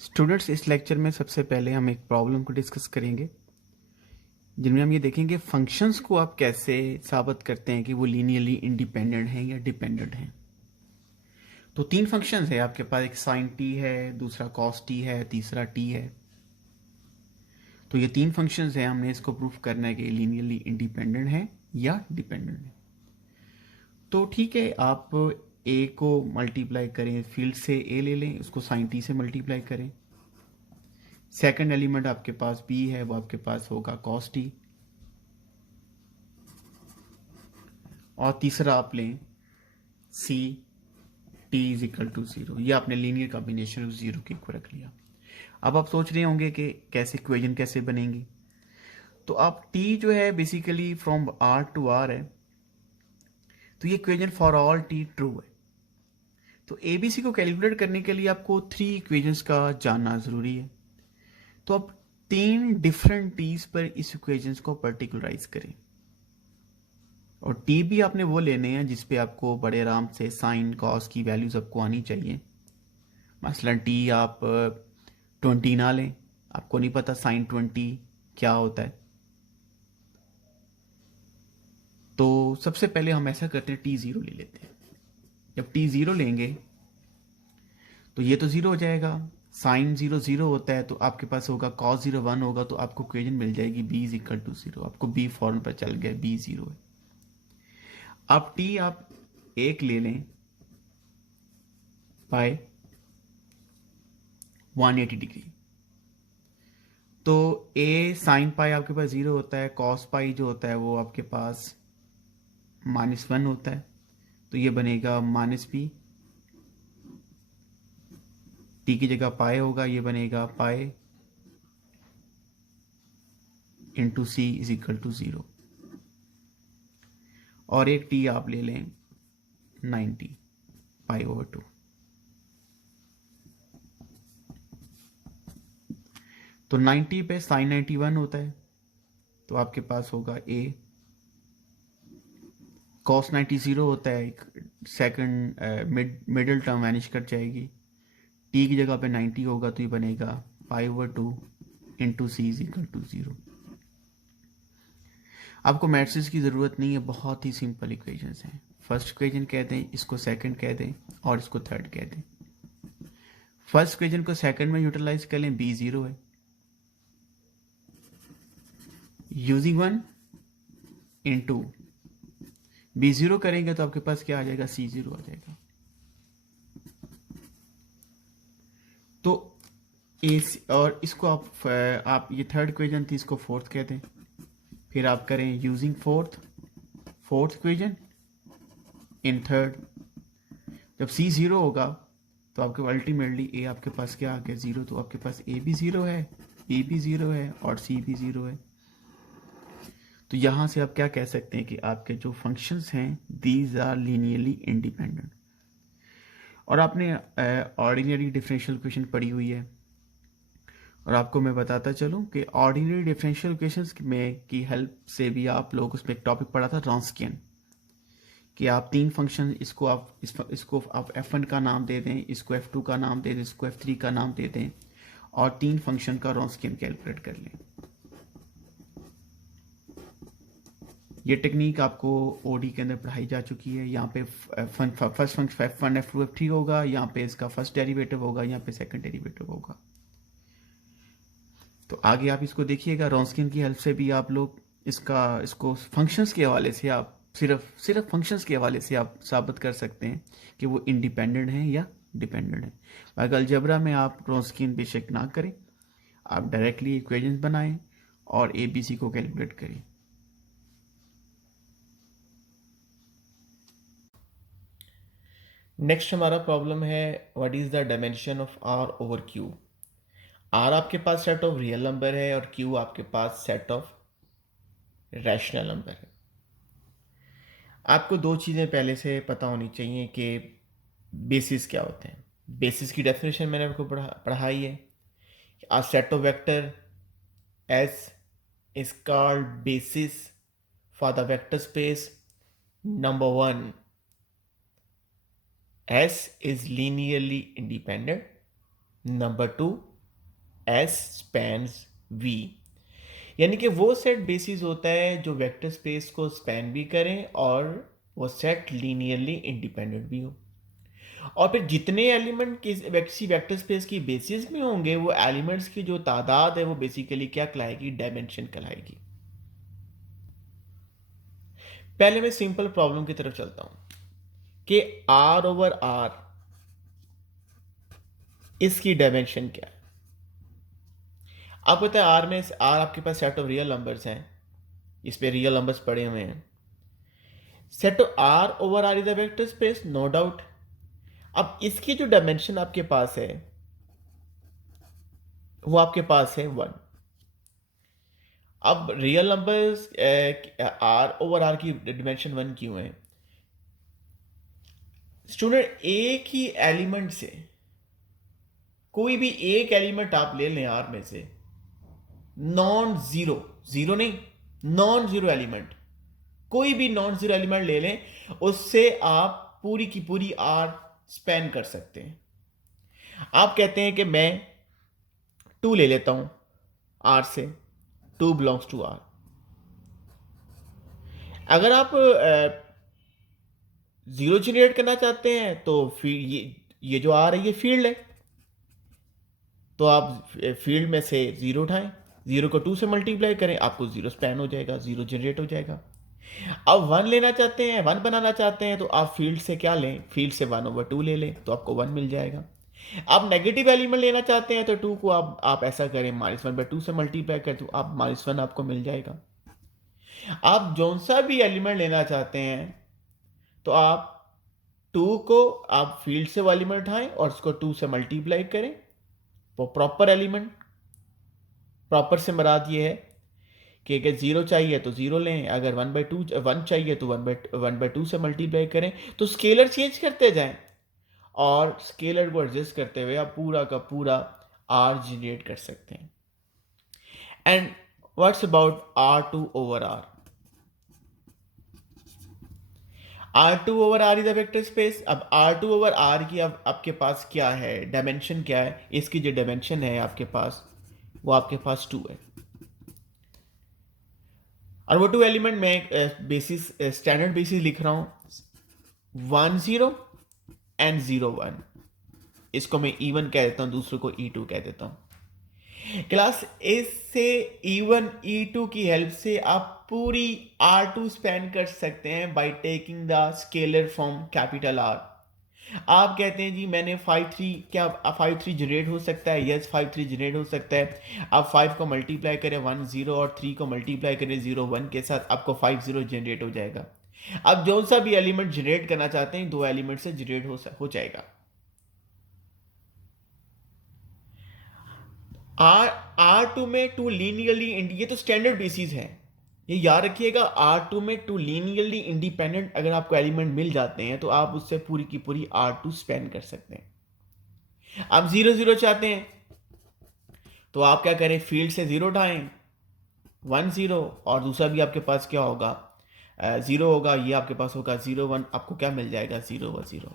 Students, इस lecture में सबसे पहले हम एक प्रॉब्लम को डिस्कस करेंगे जिनमें हम ये देखेंगे फंक्शंस को आप कैसे साबित करते हैं कि वो लीनियरली इंडिपेंडेंट हैं या डिपेंडेंट हैं। तो तीन फंक्शंस है आपके पास, एक साइन टी है, दूसरा कॉस टी है, तीसरा टी है। तो ये तीन फंक्शंस हैं, हमने इसको प्रूफ करना है कि लीनियरली इंडिपेंडेंट है या डिपेंडेंट है। तो ठीक है, आप ए को मल्टीप्लाई करें, फील्ड से ए ले लें, उसको साइन टी से मल्टीप्लाई करें। सेकंड एलिमेंट आपके पास बी है, वो आपके पास होगा कॉस टी। और तीसरा आप लें C T is equal to zero. ये आपने लीनियर कॉम्बिनेशन जीरो के को रख लिया। अब आप सोच रहे होंगे कि कैसे इक्वेशन कैसे बनेंगी। तो आप टी जो है basically from R to R है, तो ये equation for all T true है। तो एबीसी को कैलकुलेट करने के लिए आपको थ्री इक्वेशंस का जानना जरूरी है। तो आप तीन डिफरेंट टीज पर इस इक्वेशंस को पर्टिकुलराइज करें, और टी भी आपने वो लेने हैं जिसपे आपको बड़े आराम से साइन कॉस की वैल्यूज आपको आनी चाहिए। मसलन टी आप 20 ना लें, आपको नहीं पता साइन 20 क्या होता है। तो सबसे पहले हम ऐसा करते हैं, टी जीरो ले लेते हैं। जब टी जीरो लेंगे तो ये तो जीरो हो जाएगा। साइन जीरो जीरो होता है, तो आपके पास होगा कॉस जीरो 1 होगा, तो आपको इक्वेशन मिल जाएगी B is equal to zero. आपको बी फॉर्म पर चल गया, बी जीरो है। अब टी आप एक ले लें बाय 180 डिग्री। तो ए साइन पाई आपके पास जीरो होता है, कॉस पाई जो होता है वो आपके पास -1 होता है, तो ये बनेगा -b। टी की जगह पाए होगा, ये बनेगा pi into C is equal to zero. और एक टी आप ले लें 90 पाई/2। तो 90 पे साइन 91 होता है, तो आपके पास होगा ए। कॉस 90 जीरो होता है, एक सेकंड मिडिल टर्म वैनिश कर जाएगी। टी की जगह पे 90 होगा, तो ये बनेगा pi into C is equal to zero. आपको मैट्रिक्स की ज़रूरत नहीं है, बहुत ही सिंपल इक्वेशंस हैं। फर्स्ट इक्वेशन कह दें, इसको सेकंड कह दें, और इसको थर्ड कह दें। फर्स्ट इक्वेशन को सेकंड में यूटिलाइज कर लें, बी जीरो है। यूजिंग 1 इंटू बी जीरो करेंगे तो आपके पास क्या आ जाएगा, सी जीरो आ जाएगा। तो और इसको आप ये थर्ड इक्वेशन थी, इसको फोर्थ कह दें। फिर आप करें using fourth equation in third. जब सी जीरो होगा तो आपके अल्टीमेटली ए आपके पास क्या आ गया, जीरो। तो आपके पास ए भी जीरो है, बी भी जीरो है, और सी भी जीरो है। तो यहां से आप क्या कह सकते हैं कि आपके जो फंक्शंस हैं दीज आर लीनियरली इंडिपेंडेंट। और आपने ऑर्डिनरी डिफरेंशियल इक्वेशन पढ़ी हुई है, और आपको मैं बताता चलूं कि ऑर्डिनरी डिफरेंशियल इक्वेशंस में की हेल्प से भी आप लोग उसमें एक टॉपिक पढ़ा था, रॉन्स्कियन, कि आप तीन फंक्शन इसको आप f1 का नाम दे दें, इसको f2 का नाम दे दें, इसको f3 का नाम दे दें, और तीन फंक्शन का रॉन्स्कियन कैलकुलेट कर लें। ये टेक्निक आपको ओडी के अंदर पढ़ाई जा चुकी है। यहाँ पे first function f1 f2 f3 होगा, यहाँ पे इसका फर्स्ट डेरिवेटिव होगा, यहाँ पे सेकंड डेरिवेटिव होगा। तो आगे आप इसको देखिएगा, रॉन्स्कियन की हेल्प से भी आप लोग इसको फंक्शंस के हवाले से आप सिर्फ फंक्शंस के हवाले से आप साबित कर सकते हैं कि वो इंडिपेंडेंट हैं या डिपेंडेंट हैं। अगर अलजेब्रा में आप रॉन्स्कियन बेशक ना करें, आप डायरेक्टली इक्वेशंस बनाएं और एबीसी को कैलकुलेट करें। नेक्स्ट हमारा प्रॉब्लम है, what is the dimension of R over Q. R आपके पास सेट ऑफ रियल नंबर है और क्यू आपके पास सेट ऑफ रैशनल नंबर है। आपको दो चीज़ें पहले से पता होनी चाहिए कि बेसिस क्या होते हैं। बेसिस की डेफिनेशन मैंने आपको पढ़ाई है। A set of vector S is called basis for the vector space number 1 S is linearly independent. Number 2, S spans V, यानी कि वो सेट बेसिस होता है जो वेक्टर स्पेस को स्पैन भी करें और वो सेट लीनियरली इंडिपेंडेंट भी हो। और फिर जितने एलिमेंट किसी वेक्टर स्पेस की बेसिस में होंगे वो एलिमेंट्स की जो तादाद है वो बेसिकली क्या कहलाएगी, डायमेंशन कहलाएगी। पहले मैं सिंपल प्रॉब्लम की तरफ चलता हूं कि आर ओवर आर इसकी डायमेंशन क्या है। आप पता है आर में आर आपके पास सेट ऑफ रियल नंबर्स हैं, इस पे रियल नंबर्स पड़े हुए हैं। Set of R over R is a vector space, no doubt. अब इसकी जो डायमेंशन आपके पास है वो आपके पास है 1। अब real numbers R over R की डायमेंशन 1 क्यों है? स्टूडेंट एक ही एलिमेंट से कोई भी एक एलिमेंट आप ले लें आर में से, नॉन जीरो, जीरो नहीं, नॉन जीरो एलिमेंट, कोई भी नॉन जीरो एलिमेंट ले लें, उससे आप पूरी की पूरी आर स्पैन कर सकते हैं। आप कहते हैं कि मैं 2 ले लेता हूं आर से, 2 बिलोंग्स टू आर। अगर आप जीरो जनरेट करना चाहते हैं तो फिर ये जो आ रही है फील्ड है, तो आप फील्ड में से जीरो उठाएं, जीरो को 2 से मल्टीप्लाई करें, आपको जीरो स्पैन हो जाएगा, जीरो जनरेट हो जाएगा। अब 1 लेना चाहते हैं, 1 बनाना चाहते हैं, तो आप फील्ड से क्या लें, फील्ड से 1/2 ले लें, तो आपको 1 मिल जाएगा। आप नेगेटिव एलिमेंट लेना चाहते हैं तो 2 को आप ऐसा करें, -1/2 से मल्टीप्लाई करें, तो आप -1 आपको मिल जाएगा। आप जौन सा भी एलिमेंट लेना चाहते हैं तो आप 2 को आप फील्ड से वो एलिमेंट उठाएं और उसको 2 से मल्टीप्लाई करें, वो प्रॉपर एलिमेंट। प्रॉपर से मुराद ये है कि अगर 0 चाहिए तो 0 लें, अगर 1 चाहिए तो 1/2 से मल्टीप्लाई करें। तो स्केलर चेंज करते जाएं और स्केलर को एडजस्ट करते हुए आप पूरा का पूरा आर जनरेट कर सकते हैं। And what's about R2 over R? R2 over R is a vector space. अब R2 ओवर R की अब आपके पास क्या है, डायमेंशन क्या है? इसकी जो डायमेंशन है आपके पास वो आपके पास 2 है। और वो 2 एलिमेंट मैं बेसिस स्टैंडर्ड बेसिस लिख रहा हूं, 1 0 एंड 0 1। इसको मैं E1 कह देता हूं, दूसरे को E2 कह देता हूं। क्लास इससे E1 E2 की हेल्प से आप पूरी R2 स्पैन कर सकते हैं by taking the scalar from capital R। आप कहते हैं जी मैंने 5 3, क्या 5 3 जनरेट हो सकता है? यस 5 3 जनरेट हो सकता है। आप 5 को मल्टीप्लाई करें 1 0 और 3 को मल्टीप्लाई करें 0 1 के साथ, आपको 5 0 जनरेट हो जाएगा। आप जो सा भी एलिमेंट जनरेट करना चाहते हैं 2 एलिमेंट से जनरेट हो जाएगा। R2 में 2 लीनियरली, ये तो स्टैंडर्ड बेसिस है, ये याद रखिएगा। R2 में 2 लीनियरली इंडिपेंडेंट अगर आपको एलिमेंट मिल जाते हैं तो आप उससे पूरी की पूरी R2 स्पैन कर सकते हैं। आप 0 0 चाहते हैं तो आप क्या करें, फील्ड से 0 उठाएं, 1 0, और दूसरा भी आपके पास क्या होगा, 0 होगा, ये आपके पास होगा 0 1, आपको क्या मिल जाएगा, 0 0।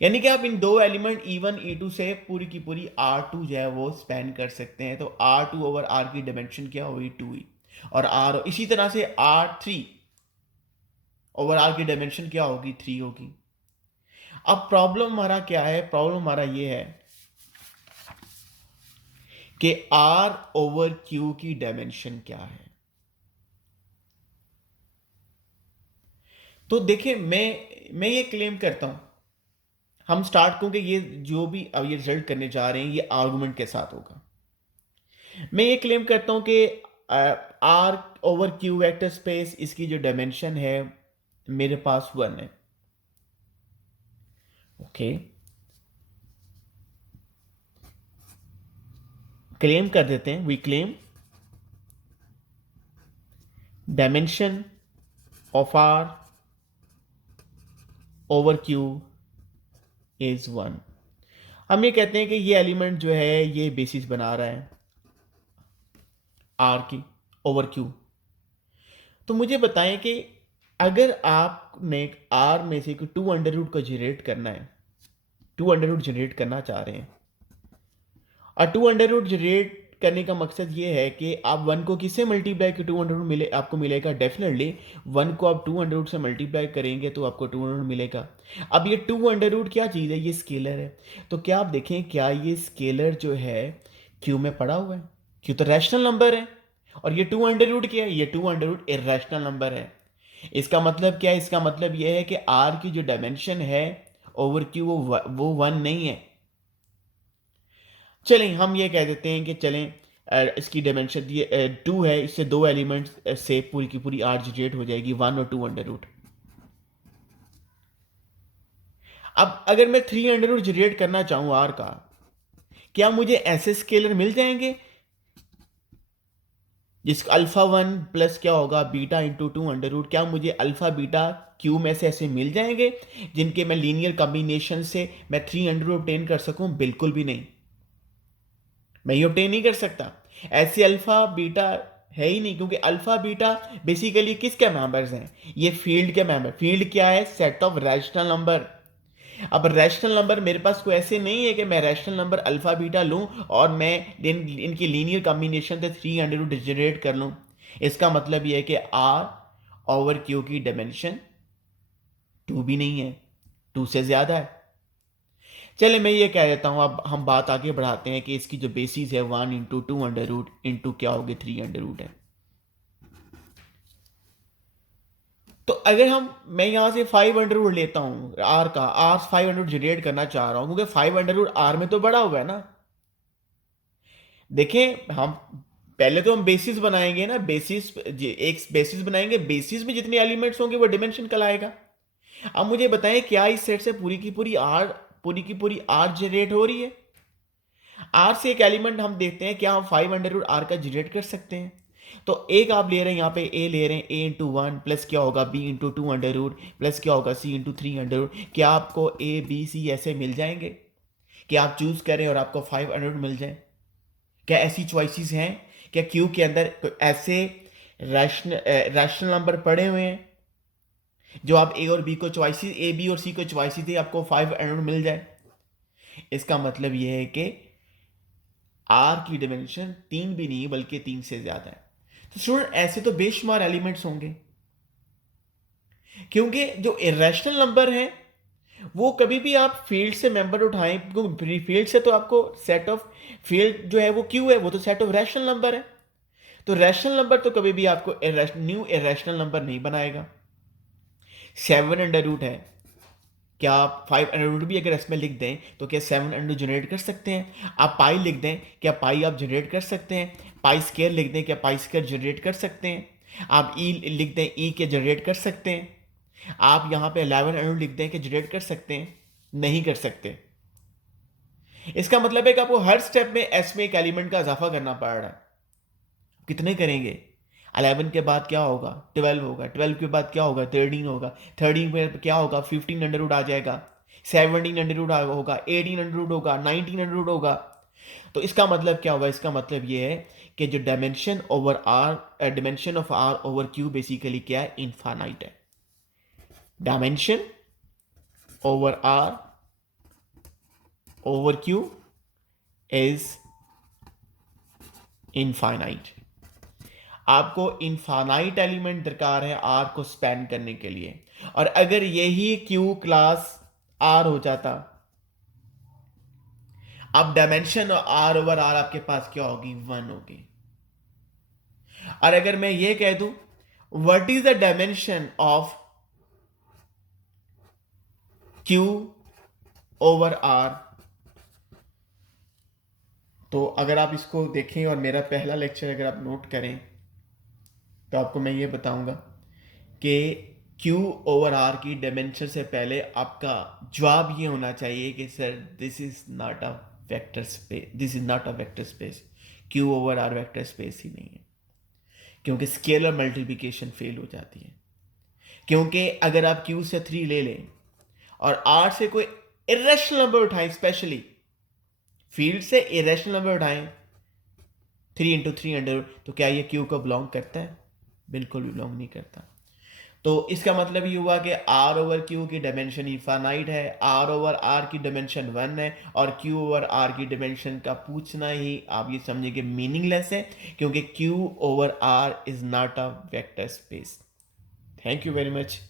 यानी कि आप इन 2 एलिमेंट E1 E2 से पूरी की पूरी R2 जो है वो स्पैन कर सकते हैं। तो R2 ओवर R की डायमेंशन क्या होगी, 2 ही। और R इसी तरह से R3 ओवर R की डायमेंशन क्या होगी, 3 होगी। अब प्रॉब्लम हमारा क्या है, प्रॉब्लम हमारा ये है कि R ओवर Q की डायमेंशन क्या है। तो देखिए मैं ये क्लेम करता हूं, हम स्टार्ट क्योंकि ये जो भी अब ये रिजल्ट करने जा रहे हैं ये आर्गुमेंट के साथ होगा। मैं ये क्लेम करता हूं कि R over Q vector space, इसकी जो डायमेंशन है मेरे पास 1 है। ओके, क्लेम कर देते हैं, we claim dimension of R over Q is 1। हम ये कहते हैं कि ये एलिमेंट जो है ये बेसिस बना रहा है R की ओवर Q। तो मुझे बताएं कि अगर आपने R में से 2 अंडर रूट को जनरेट करना है, 2 अंडर रूट जनरेट करना चाह रहे हैं, और 200 जनरेट करने का मकसद ये है कि आप 1 को किससे मल्टीप्लाई कि 200 मिले, आपको मिलेगा डेफिनेटली 1 को आप 200 से मल्टीप्लाई करेंगे तो आपको 200 मिलेगा। अब ये 200 क्या चीज़ है, ये स्केलर है। तो क्या आप देखें, क्या ये स्केलर जो है क्यू में पड़ा हुआ है? क्यू तो रैशनल नंबर है। और ये 200 क्या है? ये 200 इरेशनल नंबर है। इसका मतलब क्या है? इसका मतलब ये है कि आर की जो डायमेंशन है ओवर क्यू वो 1 नहीं है। चलें हम ये कह देते हैं कि चलें इसकी डायमेंशन ये 2 है, इससे दो एलिमेंट्स से पूरी की पूरी आर जनरेट हो जाएगी 1 और 200। अब अगर मैं 300 जनरेट करना चाहूँ आर का, क्या मुझे ऐसे स्केलर मिल जाएंगे जिसका अल्फा 1 प्लस क्या होगा बीटा इंटू 200? क्या मुझे अल्फा बीटा क्यू में से ऐसे मिल जाएंगे जिनके मैं लीनियर कॉम्बिनेशन से मैं 300 ऑब्टेन कर सकूं? बिल्कुल भी नहीं, मैं ये ऑब्टेन नहीं कर सकता। ऐसे अल्फा बीटा है ही नहीं, क्योंकि अल्फा बीटा बेसिकली किसके मेंबर्स हैं? ये फील्ड के मेंबर। फील्ड क्या है? Set of rational number. अब रैशनल नंबर मेरे पास कोई ऐसे नहीं है कि मैं रैशनल नंबर अल्फा बीटा लूं और मैं इनकी लीनियर कॉम्बिनेशन से 300 जनरेट कर लूं। इसका मतलब यह है कि आर ओवर क्यू की डायमेंशन 2 भी नहीं है, 2 से ज्यादा है। चले मैं ये कह देता हूं, अब हम बात आगे बढ़ाते हैं कि इसकी जो बेसिस है 1 इंटू 200 इंटू क्या होगी 300 है। तो अगर मैं यहां से 500 लेता हूं आर का, आर 500 जनरेट करना चाह रहा हूं, क्योंकि 500 आर में तो बड़ा हुआ है ना। देखें, हम पहले तो हम बेसिस बनाएंगे ना, बेसिस एक बेसिस बनाएंगे, बेसिस में जितने एलिमेंट्स होंगे वो डिमेंशन कहलाएगा। अब मुझे बताएं, क्या इस सेट से पूरी की पूरी आर जनरेट हो रही है? आर से एक एलिमेंट हम देखते हैं, क्या हम 500 आर का जनरेट कर सकते हैं? तो एक आप ले रहे हैं, यहाँ पे ए ले रहे हैं, ए इंटू 1 प्लस क्या होगा बी इंटू 200 प्लस क्या होगा सी इंटू 300। क्या आपको ए बी सी ऐसे मिल जाएंगे कि आप चूज करें और आपको 500 मिल जाए? क्या ऐसी चॉइसेस हैं? क्या क्यू के अंदर ऐसे रैशनल नंबर पड़े हुए हैं जो आप ए और बी को चॉइसेस, ए बी और सी को चॉइसेस दे आपको 500 मिल जाए? इसका मतलब यह है कि आर की डिमेंशन 3 भी नहीं बल्कि 3 से ज्यादा है। तो स्टूडेंट ऐसे तो बेशुमार एलिमेंट्स होंगे, क्योंकि जो इरेशनल नंबर है वो कभी भी आप फील्ड से मेंबर उठाएं, क्योंकि फील्ड से तो आपको सेट ऑफ फील्ड जो है वो क्यू है, वो तो सेट ऑफ रैशनल नंबर है। तो रैशनल नंबर तो कभी भी आपको न्यू इरेशनल नंबर नहीं बनाएगा। 700 है, क्या आप 500 भी अगर इसमें लिख दें तो क्या 700 जनरेट कर सकते हैं? आप पाई लिख दें, क्या पाई आप जनरेट कर सकते हैं? पाई स्केयर लिख दें, क्या पाई स्केयर जनरेट कर सकते हैं? आप ई लिख दें, ई के जनरेट कर सकते हैं? आप यहाँ पे 1100 लिख दें कि जनरेट कर सकते हैं? नहीं कर सकते। इसका मतलब है कि आपको हर स्टेप में एस में एक एलिमेंट का इजाफा करना पड़ रहा है। कितने करेंगे? 11 के बाद क्या होगा? 12 होगा। 12 के बाद क्या होगा? 13 होगा। 13 में क्या होगा? 1500 आ जाएगा। 1700 होगा। 1800 होगा। 1900 होगा। तो इसका मतलब क्या होगा? इसका मतलब ये है कि जो dimension over R, dimension of R over Q basically क्या है? इनफाइनाइट है। Dimension over R over Q is infinite. आपको इनफाइनाइट एलिमेंट दरकार है आर को स्पैन करने के लिए। और अगर यही क्यू क्लास आर हो जाता, अब डायमेंशन आर ओवर आर आपके पास क्या होगी? 1 होगी। और अगर मैं ये कह दूं what is the dimension of Q over R, तो अगर आप इसको देखें और मेरा पहला लेक्चर अगर आप नोट करें तो आपको मैं ये बताऊंगा कि Q ओवर R की डायमेंशन से पहले आपका जवाब ये होना चाहिए कि sir this is not a vector space, this is not a vector space. Q over R vector space ही नहीं है, क्योंकि स्केलर मल्टीप्लिकेशन फेल हो जाती है। क्योंकि अगर आप Q से 3 ले लें और R से कोई इरेशनल नंबर उठाएं, स्पेशली फील्ड से इरेशनल नंबर उठाएं 3 इंटू 300, तो क्या ये Q को बिलोंग करता है? बिल्कुल भी बिलोंग नहीं करता। तो इसका मतलब ये हुआ कि R ओवर Q की डायमेंशन इनफाइनाइट है, R ओवर R की डायमेंशन 1 है, और Q ओवर R की डायमेंशन का पूछना ही आप ये समझिए कि मीनिंगलेस है, क्योंकि Q over R is not a vector space. Thank you very much.